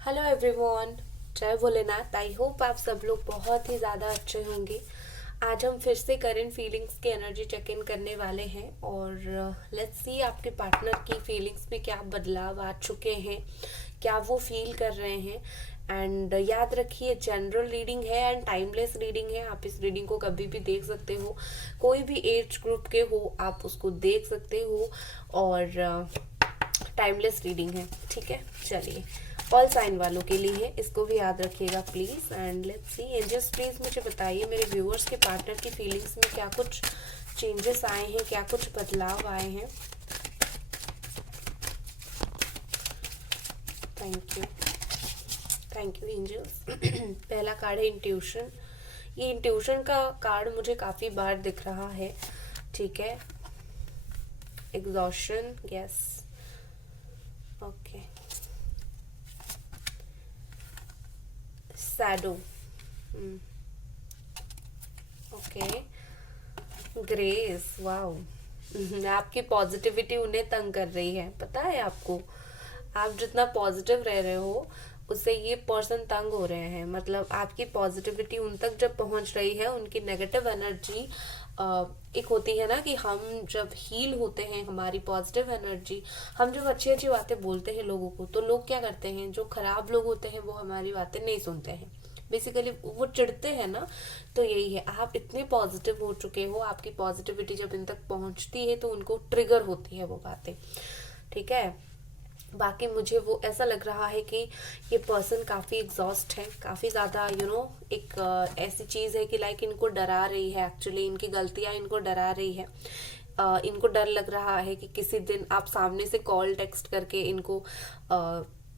Hello everyone, जय Bholenath. I hope आप सब लोग बहुत ही ज़्यादा अच्छे होंगे। आज हम फिर से करंट फीलिंग्स की एनर्जी चेक इन करने वाले हैं और लेट्स सी आपके पार्टनर की फीलिंग्स में क्या बदलाव आ चुके हैं, क्या वो फील कर रहे हैं। एंड याद रखिए, जनरल रीडिंग है एंड टाइमलेस रीडिंग है। आप इस रीडिंग को कभी भी देख सकते हो, कोई भी एज ग्रुप के हो आप उसको देख सकते हो। और टाइमलेस रीडिंग है, ठीक है। चलिए, ऑल साइन वालों के लिए है, इसको भी याद रखिएगा please. And let's see angels, please मुझे बताइए मेरे व्यूअर्स के पार्टनर की फीलिंग्स में क्या कुछ चेंजेस आए हैं, क्या कुछ बदलाव आए हैं। Thank you, thank you angels. पहला कार्ड है इंट्यूशन। ये इंट्यूशन का कार्ड मुझे काफी बार दिख रहा है, ठीक है। Exhaustion, yes, okay. Shadow, okay. Grace, wow. आपकी पॉजिटिविटी उन्हें तंग कर रही है, पता है आपको। आप जितना पॉजिटिव रह रहे हो उससे ये पर्सन तंग हो रहे हैं। मतलब आपकी पॉजिटिविटी उन तक जब पहुंच रही है, उनकी नेगेटिव एनर्जी, एक होती है ना कि हम जब हील होते हैं, हमारी पॉजिटिव एनर्जी, हम जब अच्छी अच्छी बातें बोलते हैं लोगों को, तो लोग क्या करते हैं, जो खराब लोग होते हैं वो हमारी बातें नहीं सुनते हैं। बेसिकली वो चिढ़ते हैं ना। तो यही है, आप इतने पॉजिटिव हो चुके हो, आपकी पॉजिटिविटी जब इन तक पहुंचती है तो उनको ट्रिगर होती है वो बातें, ठीक है। बाकी मुझे वो ऐसा लग रहा है कि ये पर्सन काफ़ी एग्जॉस्ट है, काफ़ी ज़्यादा एक ऐसी चीज़ है कि लाइक इनको डरा रही है। एक्चुअली इनकी गलतियाँ इनको डरा रही है। इनको डर लग रहा है कि किसी दिन आप सामने से कॉल टेक्स्ट करके इनको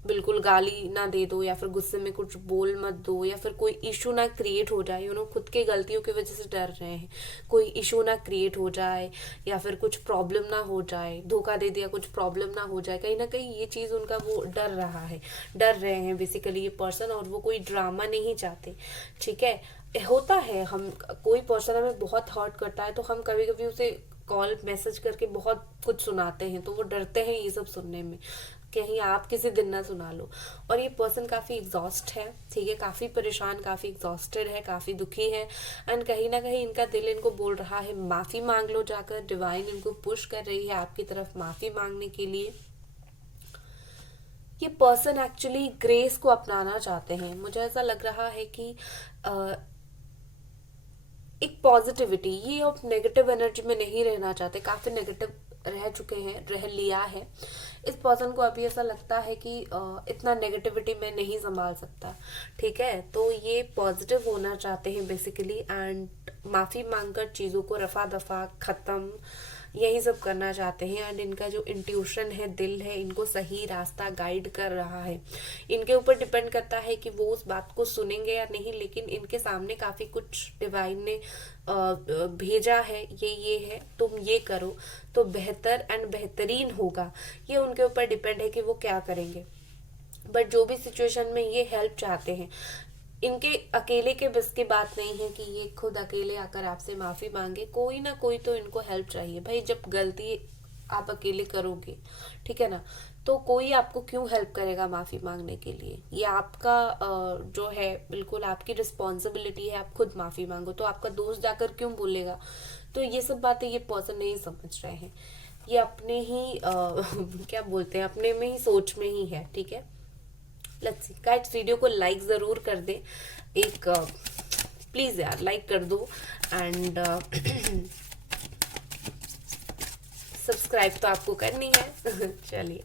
बिल्कुल गाली ना दे दो, या फिर गुस्से में कुछ बोल मत दो, या फिर कोई इशू ना क्रिएट हो जाए। खुद के गलतियों की वजह से डर रहे हैं, कोई इशू ना क्रिएट हो जाए, या फिर कुछ प्रॉब्लम ना हो जाए, धोखा दे दिया, कुछ प्रॉब्लम ना हो जाए। कहीं ना कहीं ये चीज़ उनका, वो डर रहा है, डर रहे हैं बेसिकली ये पर्सन। और वो कोई ड्रामा नहीं चाहते, ठीक है। होता है, हम कोई पर्सन हमें बहुत हर्ट करता है तो हम कभी कभी उसे कॉल मैसेज करके बहुत कुछ सुनाते हैं, तो वो डरते हैं ये सब सुनने में, कहीं आप किसी दिन ना सुना लो। और ये पर्सन काफी एग्जॉस्ट है, ठीक है, काफी परेशान, काफी एग्जॉस्टेड है, काफी दुखी है। एंड कहीं ना कहीं इनका दिल इनको बोल रहा है माफी मांग लो जाकर। डिवाइन इनको पुश कर रही है आपकी तरफ माफी मांगने के लिए। ये पर्सन एक्चुअली ग्रेस को अपनाना चाहते हैं। मुझे ऐसा लग रहा है कि एक पॉजिटिविटी, ये अब नेगेटिव एनर्जी में नहीं रहना चाहते, काफी नेगेटिव रह चुके हैं, रह लिया है। इस पर्सन को अभी ऐसा लगता है कि इतना नेगेटिविटी मैं नहीं संभाल सकता, ठीक है। तो ये पॉजिटिव होना चाहते हैं बेसिकली, एंड माफी मांगकर चीजों को रफा दफा खत्म, यही सब करना चाहते हैं। एंड इनका जो इंट्यूशन है, दिल है, इनको सही रास्ता गाइड कर रहा है। इनके ऊपर डिपेंड करता है कि वो उस बात को सुनेंगे या नहीं, लेकिन इनके सामने काफी कुछ डिवाइन ने भेजा है। ये है, तुम ये करो तो बेहतर एंड बेहतरीन होगा। ये उनके ऊपर डिपेंड है कि वो क्या करेंगे। बट जो भी सिचुएशन में ये हेल्प चाहते हैं, इनके अकेले के बस की बात नहीं है कि ये खुद अकेले आकर आपसे माफी मांगे। कोई ना कोई तो इनको हेल्प चाहिए भाई। जब गलती आप अकेले करोगे, ठीक है ना, तो कोई आपको क्यों हेल्प करेगा माफी मांगने के लिए। ये आपका जो है, बिल्कुल आपकी रिस्पॉन्सिबिलिटी है, आप खुद माफी मांगो। तो आपका दोस्त जाकर क्यों बोलेगा। तो ये सब बातें ये पर्सन नहीं समझ रहे हैं। ये अपने ही क्या बोलते हैं, अपने में ही, सोच में ही है, ठीक है। लेट्स सी गाइस, वीडियो को लाइक जरूर कर दे, एक प्लीज यार लाइक कर दो। एंड सब्सक्राइब तो आपको करनी है। चलिए,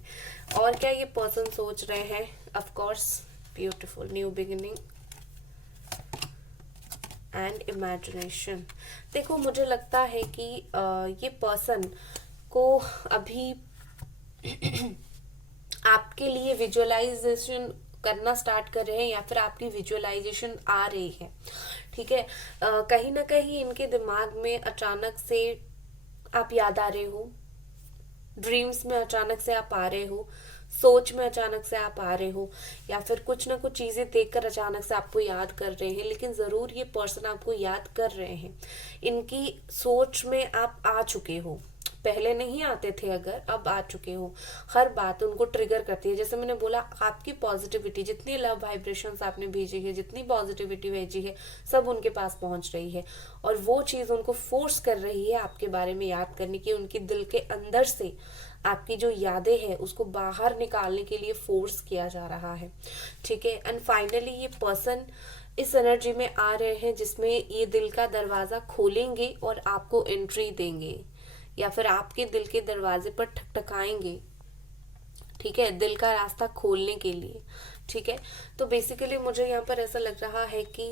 और क्या ये पर्सन सोच रहे हैं। Of course, beautiful new beginning and imagination. देखो, मुझे लगता है कि ये पर्सन को अभी आपके लिए विजुअलाइजेशन करना स्टार्ट कर रहे हैं, या फिर आपकी विजुअलाइजेशन आ रही है, ठीक है। कहीं ना कहीं इनके दिमाग में अचानक से आप याद आ रहे हो, ड्रीम्स में अचानक से आप आ रहे हो, सोच में अचानक से आप आ रहे हो, या फिर कुछ ना कुछ चीजें देखकर अचानक से आपको याद कर रहे हैं। लेकिन जरूर ये पर्सन आपको याद कर रहे हैं, इनकी सोच में आप आ चुके हो पहले नहीं आते थे अगर, अब आ चुके हो, हर बात उनको ट्रिगर करती है। जैसे मैंने बोला, आपकी पॉजिटिविटी, जितनी लव वाइब्रेशंस आपने भेजी है, जितनी पॉजिटिविटी भेजी है, सब उनके पास पहुंच रही है, और वो चीज उनको फोर्स कर रही है आपके बारे में याद करने की। उनकी दिल के अंदर से आपकी जो यादें हैं उसको बाहर निकालने के लिए फोर्स किया जा रहा है, ठीक है। एंड फाइनली ये पर्सन इस एनर्जी में आ रहे हैं जिसमें ये दिल का दरवाजा खोलेंगे और आपको एंट्री देंगे, या फिर आपके दिल के दरवाजे पर ठकठकाएंगे, ठीक है, दिल का रास्ता खोलने के लिए, ठीक है। तो बेसिकली मुझे यहाँ पर ऐसा लग रहा है कि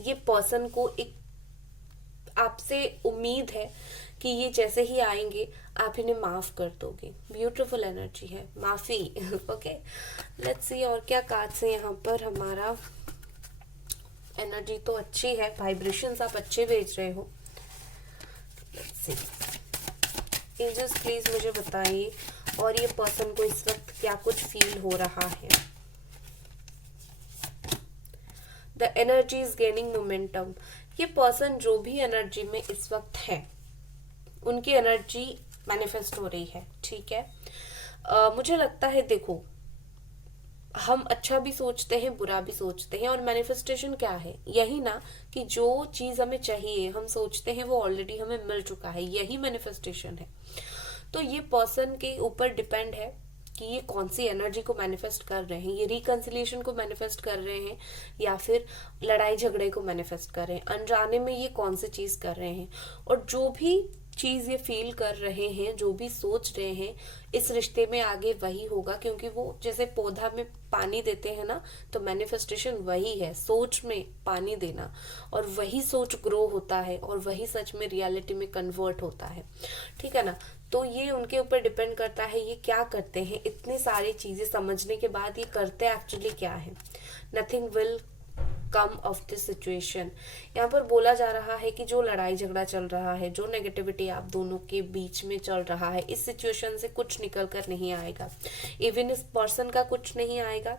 ये पर्सन को एक आपसे उम्मीद है कि ये जैसे ही आएंगे आप इन्हें माफ कर दोगे। ब्यूटीफुल एनर्जी है, माफी। ओके, लेट्स सी और क्या कार्ड्स है यहाँ पर। हमारा एनर्जी तो अच्छी है, वाइब्रेशंस आप अच्छे भेज रहे हो। लेट्स सी, एंजल्स प्लीज मुझे बताइए और ये पर्सन को इस वक्त क्या कुछ फील हो रहा है। The energy is gaining momentum. ये पर्सन जो भी एनर्जी में इस वक्त है, उनकी एनर्जी मैनिफेस्ट हो रही है, ठीक है। मुझे लगता है, देखो, हम अच्छा भी सोचते हैं, बुरा भी सोचते हैं, और मैनिफेस्टेशन क्या है, यही ना कि जो चीज हमें चाहिए, हम सोचते हैं वो ऑलरेडी हमें मिल चुका है, यही मैनिफेस्टेशन है। तो ये पर्सन के ऊपर डिपेंड है कि ये कौन सी एनर्जी को मैनिफेस्ट कर रहे हैं। ये रिकंसिलिएशन को मैनिफेस्ट कर रहे हैं या फिर लड़ाई झगड़े को मैनिफेस्ट कर रहे हैं, अनजाने में ये कौन सी चीज कर रहे हैं। और जो भी चीज ये फील कर रहे हैं, जो भी सोच रहे हैं, इस रिश्ते में आगे वही होगा, क्योंकि वो जैसे पौधा में पानी देते हैं ना, तो मैनिफेस्टेशन वही है, सोच में पानी देना, और वही सोच ग्रो होता है और वही सच में रियलिटी में कन्वर्ट होता है, ठीक है ना। तो ये उनके ऊपर डिपेंड करता है ये क्या करते हैं। इतनी सारी चीजें समझने के बाद ये करते एक्चुअली क्या है। Nothing will come of this situation. यहाँ पर बोला जा रहा है कि जो लड़ाई झगड़ा चल रहा है, जो नेगेटिविटी आप दोनों के बीच में चल रहा है, इस सिचुएशन से कुछ निकल कर नहीं आएगा। इवन इस पर्सन का कुछ नहीं आएगा,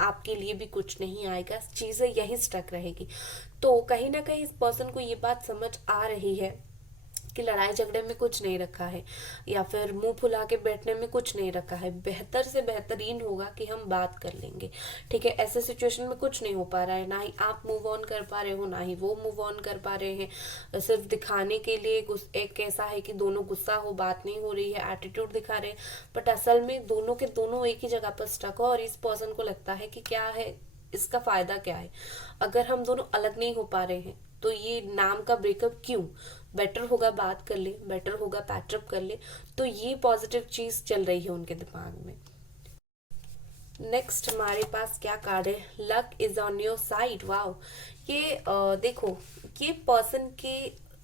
आपके लिए भी कुछ नहीं आएगा, चीजें यही स्टक रहेगी। तो कहीं ना कहीं इस पर्सन को ये बात समझ आ रही है कि लड़ाई झगड़े में कुछ नहीं रखा है, या फिर मुंह फुला के बैठने में कुछ नहीं रखा है। बेहतर से बेहतरीन होगा कि हम बात कर लेंगे, ठीक है। ऐसे सिचुएशन में कुछ नहीं हो पा रहा है, ना ही आप मूव ऑन कर पा रहे हो, ना ही वो मूव ऑन कर पा रहे हैं। सिर्फ दिखाने के लिए एक ऐसा है कि दोनों गुस्सा हो, बात नहीं हो रही है, एटीट्यूड दिखा रहे हैं, बट असल में दोनों के दोनों एक ही जगह पर स्टक हो। और इस पर्सन को लगता है कि क्या है, इसका फायदा क्या है, अगर हम दोनों अलग नहीं हो पा रहे हैं तो ये नाम का ब्रेकअप क्यों, बेटर होगा बात कर ले, बेटर होगा पैचअप कर ले। तो ये पॉजिटिव चीज चल रही है उनके दिमाग में। नेक्स्ट हमारे पास क्या कार्ड है, luck is on your side. Wow, ये देखो, ये पर्सन के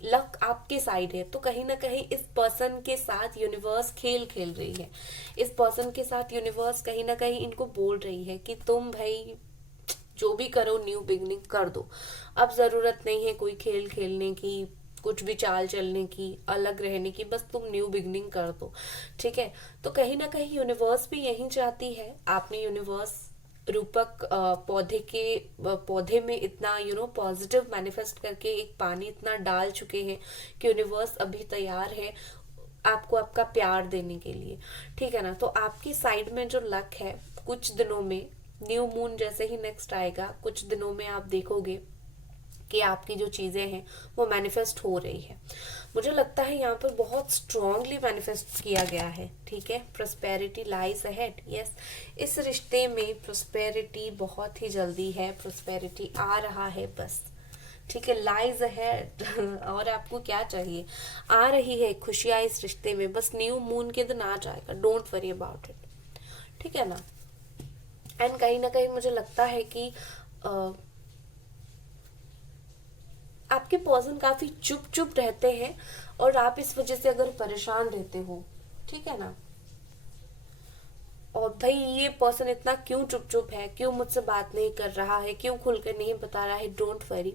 लक आपके साइड है, तो कहीं ना कहीं इस पर्सन के साथ यूनिवर्स खेल खेल रही है। इस पर्सन के साथ यूनिवर्स कहीं ना कहीं इनको बोल रही है कि तुम भाई जो भी करो, न्यू बिगनिंग कर दो, अब जरूरत नहीं है कोई खेल खेलने की, कुछ भी चाल चलने की, अलग रहने की, बस तुम न्यू बिगनिंग कर दो, ठीक है। तो कहीं ना कहीं यूनिवर्स भी यही चाहती है। आपने यूनिवर्स रूपक पौधे में इतना पॉजिटिव मैनिफेस्ट करके एक पानी इतना डाल चुके हैं कि यूनिवर्स अभी तैयार है आपको आपका प्यार देने के लिए, ठीक है ना। तो आपकी साइड में जो लक है, कुछ दिनों में न्यू मून जैसे ही नेक्स्ट आएगा, कुछ दिनों में आप देखोगे कि आपकी जो चीजें हैं वो मैनिफेस्ट हो रही है। मुझे लगता है यहाँ पर बहुत स्ट्रांगली मैनिफेस्ट किया गया है, ठीक है। Prosperity lies ahead. यस, इस रिश्ते में प्रोस्पेरिटी बहुत ही जल्दी है, प्रोस्पेरिटी आ रहा है बस, ठीक है। Lies ahead. और आपको क्या चाहिए, आ रही है खुशियां इस रिश्ते में, बस न्यू मून के दिन आ जाएगा, डोंट वरी अबाउट इट, ठीक है ना। एंड कहीं ना कहीं मुझे लगता है कि आपके पर्सन काफी चुप चुप रहते हैं और आप इस वजह से अगर परेशान रहते हो, ठीक है ना। और भाई ये पर्सन इतना क्यों चुप चुप है, क्यों मुझसे बात नहीं कर रहा है, क्यों खुल कर नहीं बता रहा है, डोंट वरी।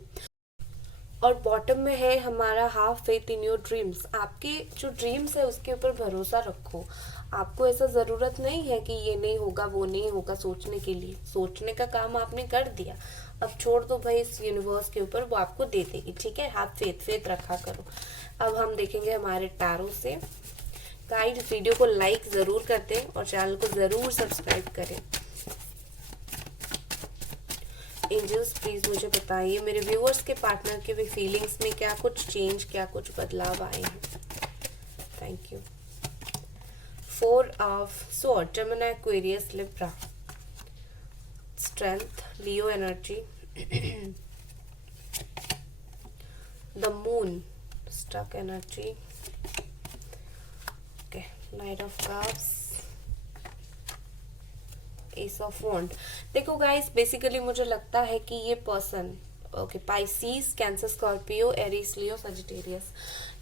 और बॉटम में है हमारा half faith in your dreams. आपके जो ड्रीम्स है उसके ऊपर भरोसा रखो। आपको ऐसा जरूरत नहीं है कि ये नहीं होगा वो नहीं होगा सोचने के लिए, सोचने का काम आपने कर दिया, अब छोड़ दो भाई इस यूनिवर्स के ऊपर, वो आपको दे देगी, ठीक है। हाफ फेथ रखा करो। अब हम देखेंगे हमारे टैरो से। गाइस वीडियो को लाइक ज़रूर कर दें और चैनल को ज़रूर सब्सक्राइब करें। एंजल्स प्लीज़ मुझे बताइए मेरे व्यूअर्स के पार्टनर के भी फीलिंग्स में क्या कुछ चेंज, क्या कुछ बदलाव आए हैं। Thank you. 4 of sword, Gemini, Aquarius, Libra. Strength, Leo energy. The moon, stuck energy. Okay, knight of cups, ace of wand. देखो गाइस बेसिकली मुझे लगता है कि ये person, okay, Pisces, Cancer, Scorpio, Aries, Leo, Sagittarius,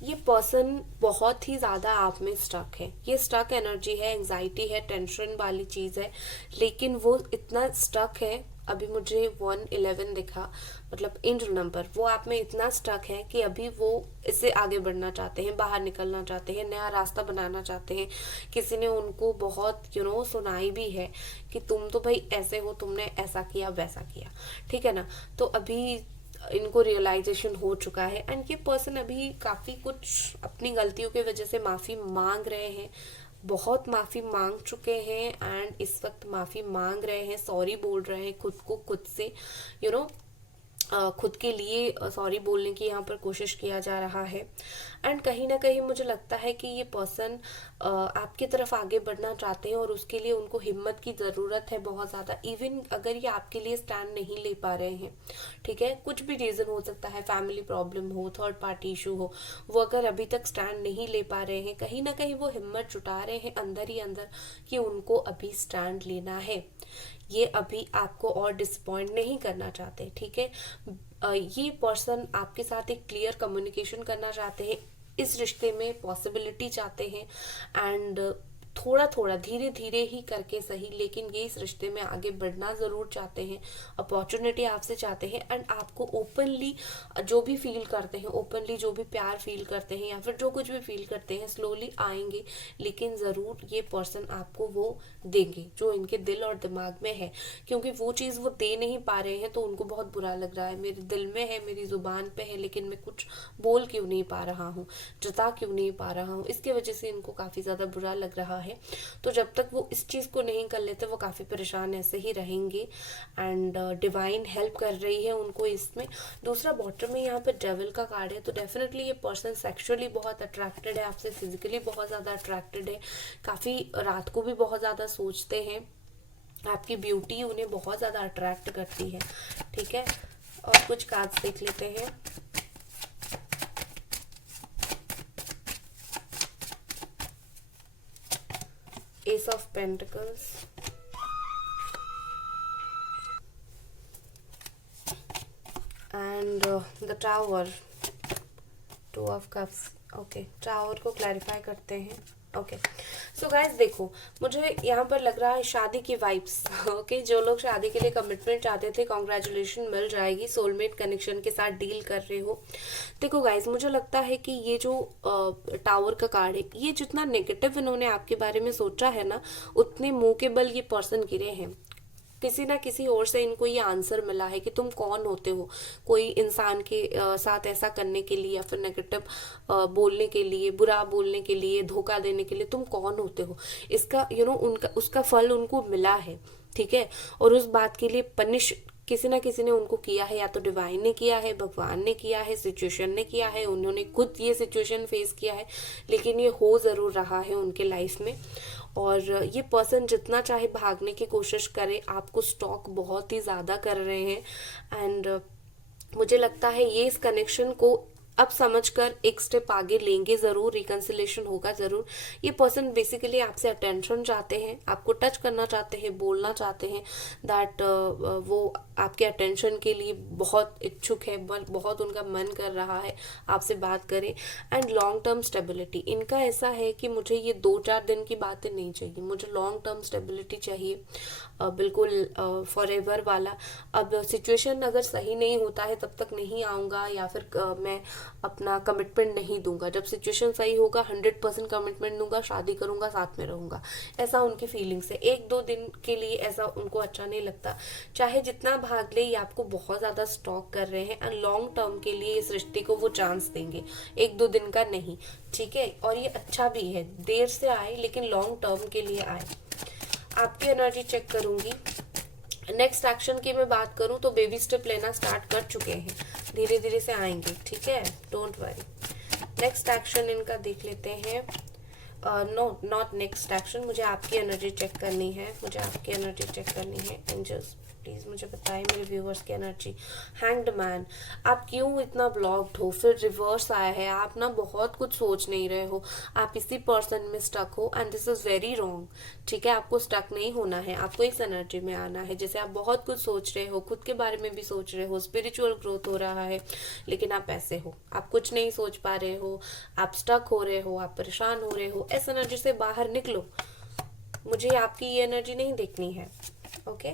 ये person बहुत ही ज़्यादा आप में स्टक है। ये स्टक एनर्जी है, एंजाइटी है, टेंशन वाली चीज़ है, लेकिन वो इतना स्टक है। अभी मुझे 111 दिखा, मतलब एंजल नंबर, वो आप में इतना स्टक है कि अभी वो इससे आगे बढ़ना चाहते हैं, बाहर निकलना चाहते हैं, नया रास्ता बनाना चाहते हैं। किसी ने उनको बहुत सुनाई भी है कि तुम तो भाई ऐसे हो, तुमने ऐसा किया वैसा किया, ठीक है ना। तो अभी इनको रियलाइजेशन हो चुका है एंड ये पर्सन अभी काफ़ी कुछ अपनी गलतियों की वजह से माफ़ी मांग रहे हैं, बहुत माफ़ी मांग चुके हैं एंड इस वक्त माफ़ी मांग रहे हैं, सॉरी बोल रहे हैं खुद को, खुद से खुद के लिए सॉरी बोलने की यहाँ पर कोशिश किया जा रहा है। एंड कहीं ना कहीं मुझे लगता है कि ये पर्सन आपकी तरफ आगे बढ़ना चाहते हैं और उसके लिए उनको हिम्मत की ज़रूरत है बहुत ज़्यादा। इवन अगर ये आपके लिए स्टैंड नहीं ले पा रहे हैं, ठीक है, कुछ भी रीज़न हो सकता है, फैमिली प्रॉब्लम हो, थर्ड पार्टी इशू हो, वो अगर अभी तक स्टैंड नहीं ले पा रहे हैं, कहीं ना कहीं वो हिम्मत जुटा रहे हैं अंदर ही अंदर कि उनको अभी स्टैंड लेना है। ये अभी आपको और डिसअपॉइंट नहीं करना चाहते, ठीक है। ये पर्सन आपके साथ एक क्लियर कम्युनिकेशन करना चाहते हैं, इस रिश्ते में पॉसिबिलिटी चाहते हैं एंड थोड़ा थोड़ा धीरे धीरे ही करके सही, लेकिन ये इस रिश्ते में आगे बढ़ना ज़रूर चाहते हैं, अपॉर्चुनिटी आपसे चाहते हैं एंड आपको ओपनली जो भी फील करते हैं, ओपनली जो भी प्यार फील करते हैं या फिर जो कुछ भी फील करते हैं स्लोली आएंगे, लेकिन ज़रूर ये पर्सन आपको वो देंगे जो इनके दिल और दिमाग में है। क्योंकि वो चीज़ वो दे नहीं पा रहे हैं तो उनको बहुत बुरा लग रहा है, मेरे दिल में है, मेरी ज़ुबान पे है, लेकिन मैं कुछ बोल क्यों नहीं पा रहा हूँ, जता क्यों नहीं पा रहा हूँ, इसके वजह से इनको काफ़ी ज़्यादा बुरा लग रहा है। तो जब तक वो इस चीज़ को नहीं कर लेते वो काफ़ी परेशान ऐसे ही रहेंगे एंड डिवाइन हेल्प कर रही है उनको इसमें। दूसरा बॉटम में यहाँ पे डेविल का कार्ड है, तो डेफिनेटली ये पर्सन सेक्सुअली बहुत अट्रैक्टेड है आपसे, फिजिकली बहुत ज़्यादा अट्रैक्टेड है, काफ़ी रात को भी बहुत ज़्यादा सोचते हैं, आपकी ब्यूटी उन्हें बहुत ज़्यादा अट्रैक्ट करती है, ठीक है। और कुछ कार्ड्स देख लेते हैं। Ace of Pentacles, and the Tower, 2 of Cups। Okay, tower को क्लैरिफाई करते हैं। ओके, सो गाइस देखो मुझे यहाँ पर लग रहा है शादी की वाइब्स। ओके, जो लोग शादी के लिए कमिटमेंट चाहते थे, कॉन्ग्रेचुलेशन मिल जाएगी, सोलमेट कनेक्शन के साथ डील कर रहे हो। देखो गाइस मुझे लगता है कि ये जो टावर का कार्ड है, ये जितना नेगेटिव इन्होंने आपके बारे में सोचा है ना, उतने मुंह के बल ये पर्सन गिरे हैं। किसी ना किसी और से इनको ये आंसर मिला है कि तुम कौन होते हो कोई इंसान के साथ ऐसा करने के लिए या फिर नेगेटिव बोलने के लिए, बुरा बोलने के लिए, धोखा देने के लिए, तुम कौन होते हो। इसका उनका उसका फल उनको मिला है, ठीक है। और उस बात के लिए पनिश किसी ना किसी ने उनको किया है, या तो डिवाइन ने किया है, भगवान ने किया है, सिचुएशन ने किया है, उन्होंने खुद ये सिचुएशन फेस किया है, लेकिन ये हो ज़रूर रहा है उनके लाइफ में। और ये पर्सन जितना चाहे भागने की कोशिश करे, आपको स्टॉक बहुत ही ज़्यादा कर रहे हैं एंड मुझे लगता है ये इस कनेक्शन को अब समझकर एक स्टेप आगे लेंगे ज़रूर, रिकंसिलेशन होगा ज़रूर। ये पर्सन बेसिकली आपसे अटेंशन चाहते हैं, आपको टच करना चाहते हैं, बोलना चाहते हैं दैट वो आपके अटेंशन के लिए बहुत इच्छुक है, बहुत उनका मन कर रहा है आपसे बात करें एंड लॉन्ग टर्म स्टेबिलिटी इनका ऐसा है कि मुझे ये 2-4 दिन की बातें नहीं चाहिए, मुझे लॉन्ग टर्म स्टेबिलिटी चाहिए, बिल्कुल फॉर एवर वाला। अब सिचुएशन अगर सही नहीं होता है तब तक नहीं आऊँगा, या फिर मैं अपना कमिटमेंट नहीं दूंगा, जब सिचुएशन सही होगा 100% कमिटमेंट दूंगा, शादी करूंगा, साथ में रहूंगा, ऐसा उनकी फीलिंग्स है। 1-2 दिन के लिए ऐसा उनको अच्छा नहीं लगता, चाहे जितना भाग ले, ये आपको बहुत ज्यादा स्टॉक कर रहे हैं, एंड लॉन्ग टर्म के लिए इस रिश्ते को वो चांस देंगे, 1-2 दिन का नहीं, ठीक है। और ये अच्छा भी है, देर से आए लेकिन लॉन्ग टर्म के लिए आए। आपकी एनर्जी चेक करूंगी। नेक्स्ट एक्शन की मैं बात करूं तो बेबी स्टेप लेना स्टार्ट कर चुके हैं, धीरे धीरे से आएंगे, ठीक है, डोंट वरी। नेक्स्ट एक्शन इनका देख लेते हैं। नो, नॉट नेक्स्ट एक्शन, मुझे आपकी एनर्जी चेक करनी है, मुझे आपकी एनर्जी चेक करनी है। एंजल्स प्लीज मुझे बताएं मेरे व्यूअर्स की एनर्जी। हैंग्ड मैन, आप क्यों इतना ब्लॉक्ड हो, फिर रिवर्स आया है, आप ना बहुत कुछ सोच नहीं रहे हो, आप इसी पर्सन में स्टक हो, and this is very wrong, ठीक है। आपको स्टक नहीं होना है, आपको इस एनर्जी में आना है। जैसे आप बहुत कुछ सोच रहे हो, खुद के बारे में भी सोच रहे हो, स्पिरिचुअल ग्रोथ हो रहा है, लेकिन आप ऐसे हो, आप कुछ नहीं सोच पा रहे हो, आप स्टक हो रहे हो, आप परेशान हो रहे हो। इस एनर्जी से बाहर निकलो, मुझे आपकी ये एनर्जी नहीं देखनी है, ओके।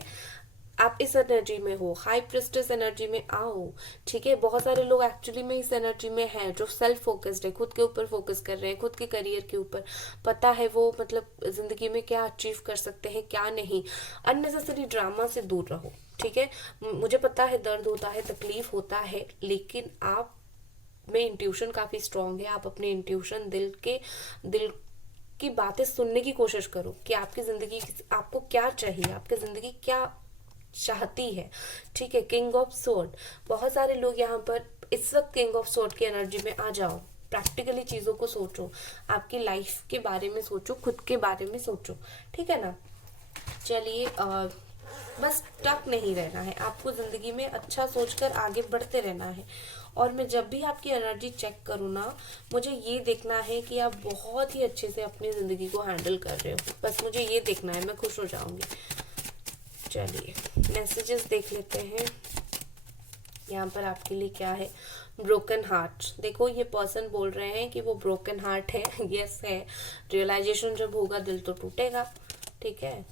आप इस एनर्जी में हो, हाई प्रिस्टेस एनर्जी में आओ, ठीक है। बहुत सारे लोग एक्चुअली में इस एनर्जी में हैं जो सेल्फ फोकस्ड है, खुद के ऊपर फोकस कर रहे हैं, खुद के करियर के ऊपर, पता है वो मतलब जिंदगी में क्या अचीव कर सकते हैं क्या नहीं। अननेसेसरी ड्रामा से दूर रहो, ठीक है। मुझे पता है दर्द होता है, तकलीफ होता है, लेकिन आप में इंट्यूशन काफी स्ट्रांग है। आप अपने इंट्यूशन, दिल की बातें सुनने की कोशिश करो कि आपकी जिंदगी, आपको क्या चाहिए, आपकी जिंदगी क्या चाहती है, ठीक है। किंग ऑफ सोर्ड, बहुत सारे लोग यहाँ पर इस वक्त किंग ऑफ सोर्ड की एनर्जी में आ जाओ, प्रैक्टिकली चीजों को सोचो, आपकी लाइफ के बारे में सोचो, खुद के बारे में सोचो, ठीक है ना। चलिए, बस स्टक नहीं रहना है, आपको जिंदगी में अच्छा सोचकर आगे बढ़ते रहना है। और मैं जब भी आपकी एनर्जी चेक करूँ ना, मुझे ये देखना है कि आप बहुत ही अच्छे से अपनी जिंदगी को हैंडल कर रहे हो, बस मुझे ये देखना है, मैं खुश हो जाऊंगी। चलिए मैसेजेस देख लेते हैं, यहाँ पर आपके लिए क्या है। ब्रोकन हार्ट, देखो ये पर्सन बोल रहे हैं कि वो ब्रोकन हार्ट है, यस है। रियलाइजेशन जब होगा दिल तो टूटेगा, ठीक है।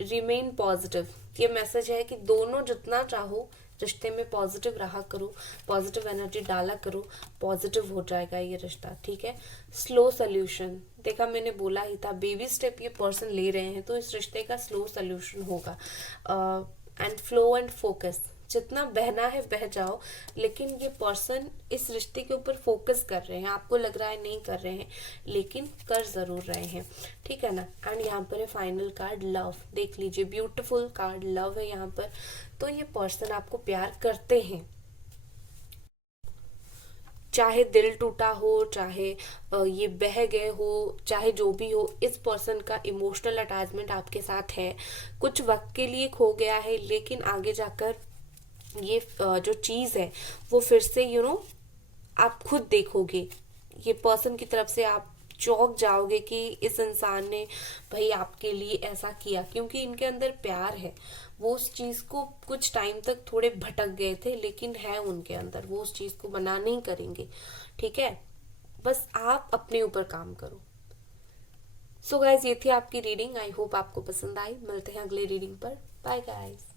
रिमेन पॉजिटिव, ये मैसेज है कि दोनों जितना चाहो रिश्ते में पॉजिटिव रहा करो, पॉजिटिव एनर्जी डाला करो, पॉजिटिव हो जाएगा ये रिश्ता, ठीक है। स्लो सोल्यूशन, देखा मैंने बोला ही था, बेबी स्टेप ये पर्सन ले रहे हैं तो इस रिश्ते का स्लो सोल्यूशन होगा। एंड फ्लो एंड फोकस, जितना बहना है बह जाओ, लेकिन ये पर्सन इस रिश्ते के ऊपर फोकस कर रहे हैं, आपको लग रहा है नहीं कर रहे हैं, लेकिन कर जरूर रहे हैं, ठीक है ना। एंड यहाँ पर है फाइनल कार्ड लव, देख लीजिए ब्यूटीफुल कार्ड लव है यहाँ पर। तो ये पर्सन आपको प्यार करते हैं, चाहे दिल टूटा हो, चाहे ये बह गए हो, चाहे जो भी हो, इस पर्सन का इमोशनल अटैचमेंट आपके साथ है। कुछ वक्त के लिए खो गया है, लेकिन आगे जाकर ये जो चीज है वो फिर से आप खुद देखोगे, ये पर्सन की तरफ से आप चौंक जाओगे कि इस इंसान ने भाई आपके लिए ऐसा किया, क्योंकि इनके अंदर प्यार है। वो उस चीज को कुछ टाइम तक थोड़े भटक गए थे, लेकिन है उनके अंदर, वो उस चीज को मना नहीं करेंगे, ठीक है। बस आप अपने ऊपर काम करो। सो गाइज, ये थी आपकी रीडिंग, आई होप आपको पसंद आई। मिलते हैं अगले रीडिंग पर, बाय गाइज।